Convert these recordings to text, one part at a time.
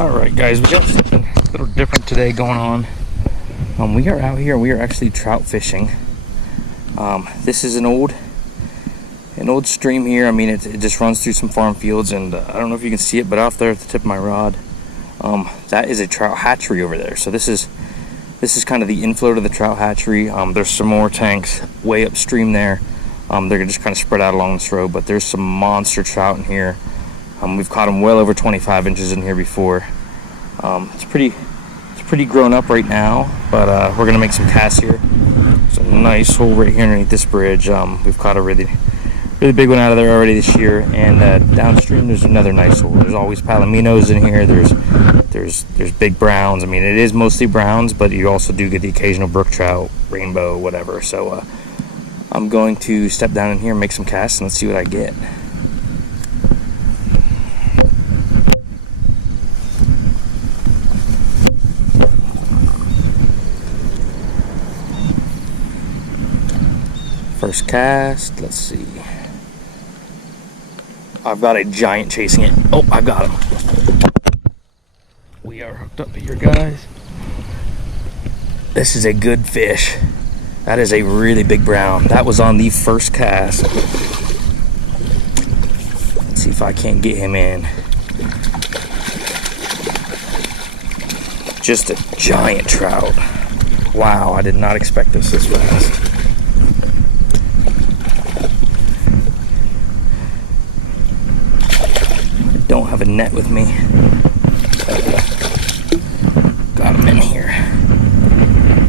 Alright guys, we got something a little different today going on. We are out here, we are actually trout fishing. This is an old stream here. I mean, it just runs through some farm fields, and I don't know if you can see it, but off there at the tip of my rod, that is a trout hatchery over there. So this is kind of the inflow to the trout hatchery. There's some more tanks way upstream there. They're just kind of spread out along this road, but there's some monster trout in here. We've caught them well over 25 inches in here before. It's pretty grown up right now, but we're gonna make some casts here. There's a nice hole right here underneath this bridge. We've caught a really big one out of there already this year, and downstream there's another nice hole. There's always palominos in here. There's big browns. I mean, it is mostly browns, but you also do get the occasional brook trout, rainbow, whatever. So I'm going to step down in here and make some casts, and let's see what I get. First cast, let's see. I've got a giant chasing it. Oh, I got him. We are hooked up here, guys. This is a good fish. That is a really big brown. That was on the first cast. Let's see if I can't get him in. Just a giant trout. Wow, I did not expect this fast. Don't have a net with me. Got him in here.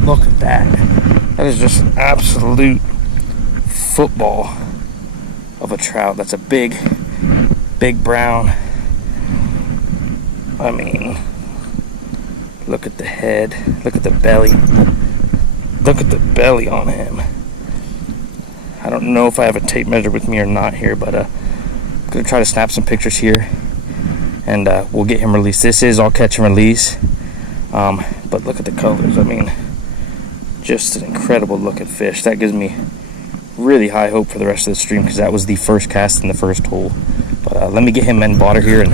Look at that. That is just an absolute football of a trout. That's a big brown. I mean, look at the head. Look at the belly. Look at the belly on him. I don't know if I have a tape measure with me or not here, but I'm gonna try to snap some pictures here, and we'll get him released. This is all catch and release, but look at the colors. I mean, just an incredible looking fish. That gives me really high hope for the rest of the stream, because that was the first cast in the first hole. But let me get him in water here and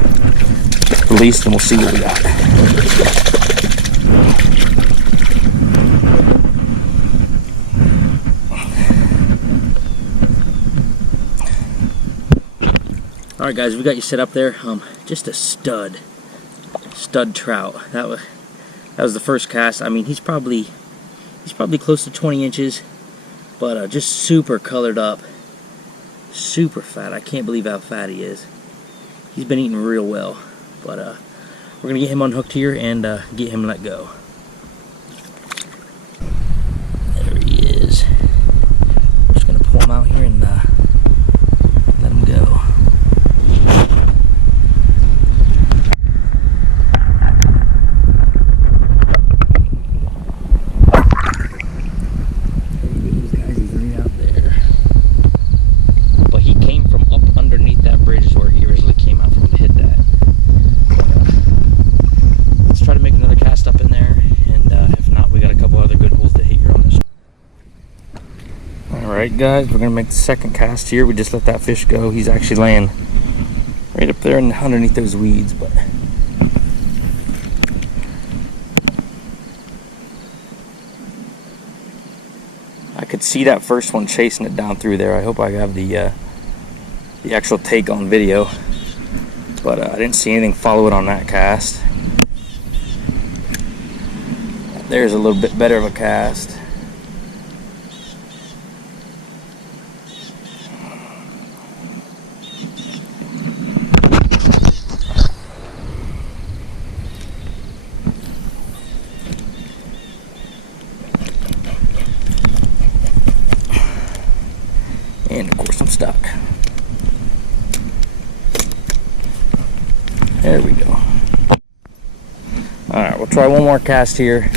released, and we'll see what we got. Alright guys, we got you set up there. Just a stud trout. That was the first cast. I mean, he's probably close to 20 inches, but just super colored up, super fat. I can't believe how fat he is. He's been eating real well, but we're gonna get him unhooked here and get him let go. There he is. I'm just gonna pull him out here and let him go. Alright guys, we're going to make the second cast here. We just let that fish go. He's actually laying right up there and underneath those weeds, but I could see that first one chasing it down through there. I hope I have the actual take on video, but I didn't see anything follow it on that cast. There's a little bit better of a cast. And of course I'm stuck. There we go. Alright, we'll try one more cast here,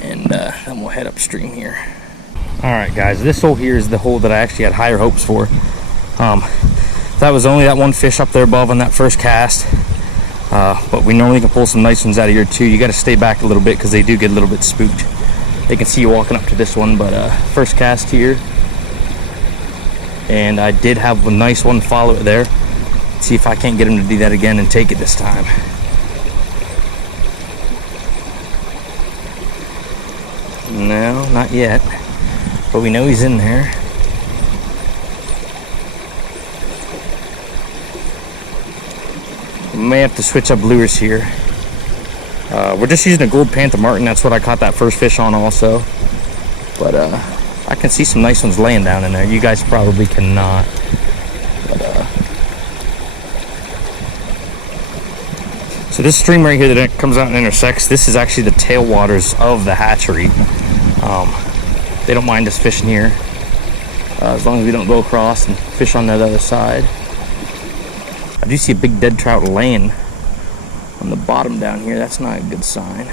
and then we'll head upstream here. Alright guys, this hole here is the hole that I actually had higher hopes for. That was only that one fish up there above on that first cast, but we normally can pull some nice ones out of here too. You got to stay back a little bit because they do get a little bit spooked. They can see you walking up to this one, but first cast here, and I did have a nice one follow it there. See if I can't get him to do that again and take it this time. No, not yet. But we know he's in there. We may have to switch up lures here. We're just using a gold panther martin. That's what I caught that first fish on also. But I can see some nice ones laying down in there. You guys probably cannot. But, so this stream right here that comes out and intersects, this is actually the tailwaters of the hatchery. They don't mind us fishing here, as long as we don't go across and fish on that other side. I do see a big dead trout laying on the bottom down here. That's not a good sign.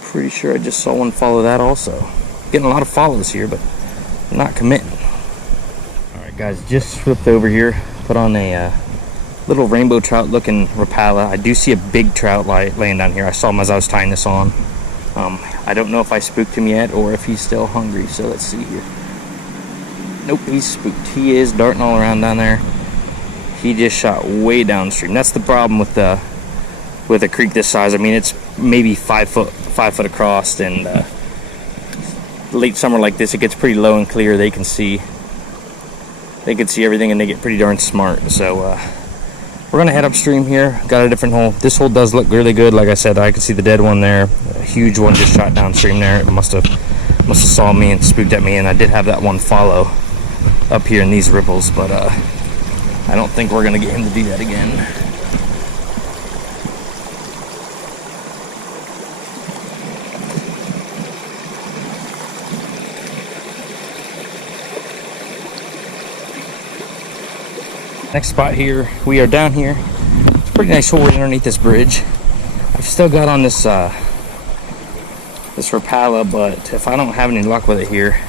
Pretty sure I just saw one follow that also. Getting a lot of follows here, but not committing. Alright guys, just flipped over here, put on a little rainbow trout looking Rapala. I do see a big trout laying down here. I saw him as I was tying this on. I don't know if I spooked him yet or if he's still hungry, so let's see here. Nope, he's spooked. He is darting all around down there. He just shot way downstream. That's the problem with a creek this size. I mean, it's maybe 5 foot across, and late summer like this, it gets pretty low and clear. They can see everything, and they get pretty darn smart. So we're gonna head upstream here. Got a different hole. This hole does look really good. Like I said, I can see the dead one there. A huge one just shot downstream there. It must have saw me and spooked at me, and I did have that one follow up here in these ripples, but I don't think we're gonna get him to do that again. Next spot here, we are down here. It's a pretty nice hole right underneath this bridge. I've still got on this this Rapala, but if I don't have any luck with it here,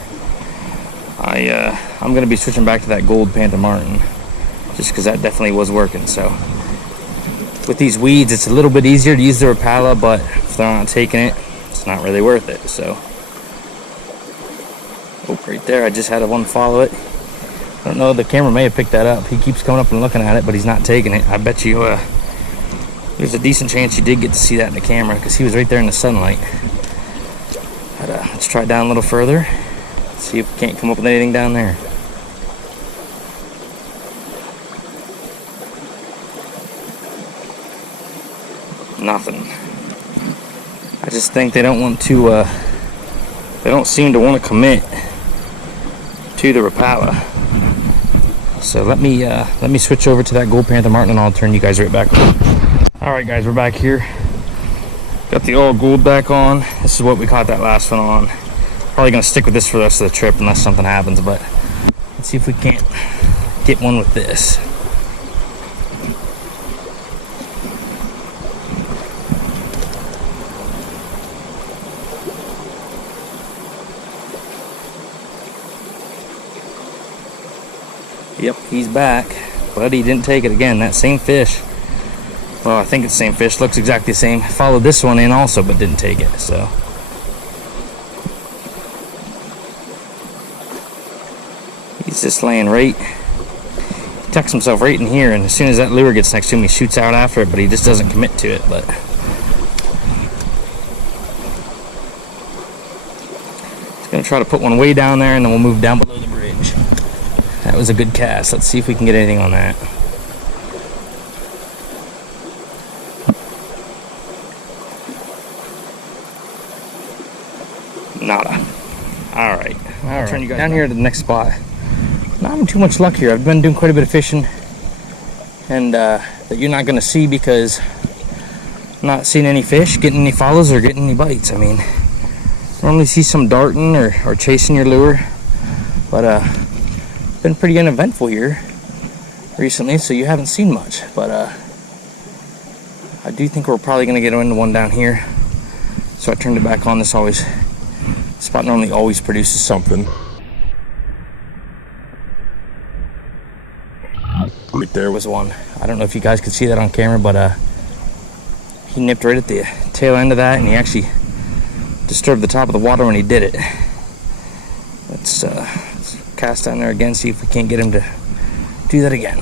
I'm gonna be switching back to that gold panther martin, just because that definitely was working. So with these weeds, it's a little bit easier to use the Rapala, but if they're not taking it, it's not really worth it. So, oh, right there, I just had one follow it. I don't know, the camera may have picked that up. He keeps coming up and looking at it, but he's not taking it. I bet you there's a decent chance you did get to see that in the camera, because he was right there in the sunlight. But let's try it down a little further. See if we can't come up with anything down there. Nothing. I just think they don't want to, they don't seem to want to commit to the Rapala. So let me switch over to that gold panther martin, and I'll turn you guys right back on. All right guys, we're back here. Got the all gold back on. This is what we caught that last one on. Probably gonna stick with this for the rest of the trip unless something happens, but let's see if we can't get one with this. Yep, he's back, but he didn't take it again. That same fish. Well, I think it's the same fish. Looks exactly the same. Followed this one in also, but didn't take it. So he's just laying right. He tucks himself right in here, and as soon as that lure gets next to him, he shoots out after it, but he just doesn't commit to it. But he's gonna try to put one way down there, and then we'll move down below the bridge. That was a good cast. Let's see if we can get anything on that. Nada. All right. I'll turn you guys down here to the next spot. Not having too much luck here. I've been doing quite a bit of fishing, and that you're not going to see because I'm not seeing any fish, getting any follows, or getting any bites. I mean, normally see some darting or chasing your lure, but been pretty uneventful here recently, so you haven't seen much. But I do think we're probably going to get into one down here, so I turned it back on. This spot normally always produces something. Right there was one. I don't know if you guys could see that on camera, but he nipped right at the tail end of that, and he actually disturbed the top of the water when he did it. It's cast down there again, see if we can't get him to do that again.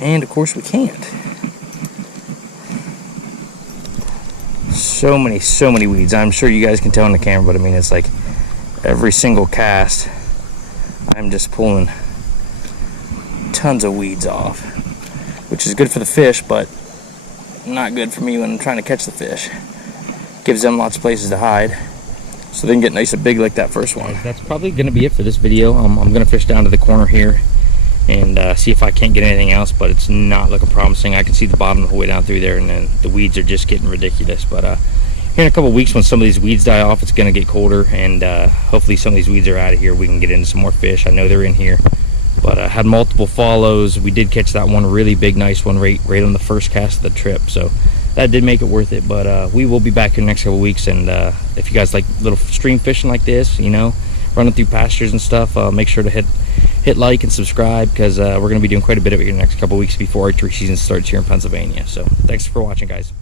And of course we can't. So many weeds. I'm sure you guys can tell on the camera, but I mean, it's like every single cast I'm just pulling tons of weeds off, which is good for the fish, but not good for me when I'm trying to catch the fish. Gives them lots of places to hide, so they can get nice and big like that first one. That's probably going to be it for this video. I'm going to fish down to the corner here and see if I can't get anything else, but it's not looking promising. I can see the bottom the whole way down through there, and then the weeds are just getting ridiculous. But here in a couple of weeks, when some of these weeds die off, it's going to get colder, and hopefully some of these weeds are out of here. We can get into some more fish. I know they're in here, but I had multiple follows. We did catch that one really big, nice one right on the first cast of the trip, so that did make it worth it. But we will be back here next couple of weeks, and if you guys like little stream fishing like this, you know, running through pastures and stuff, make sure to hit like and subscribe, because we're going to be doing quite a bit of it here the next couple of weeks before archery season starts here in Pennsylvania. So thanks for watching, guys.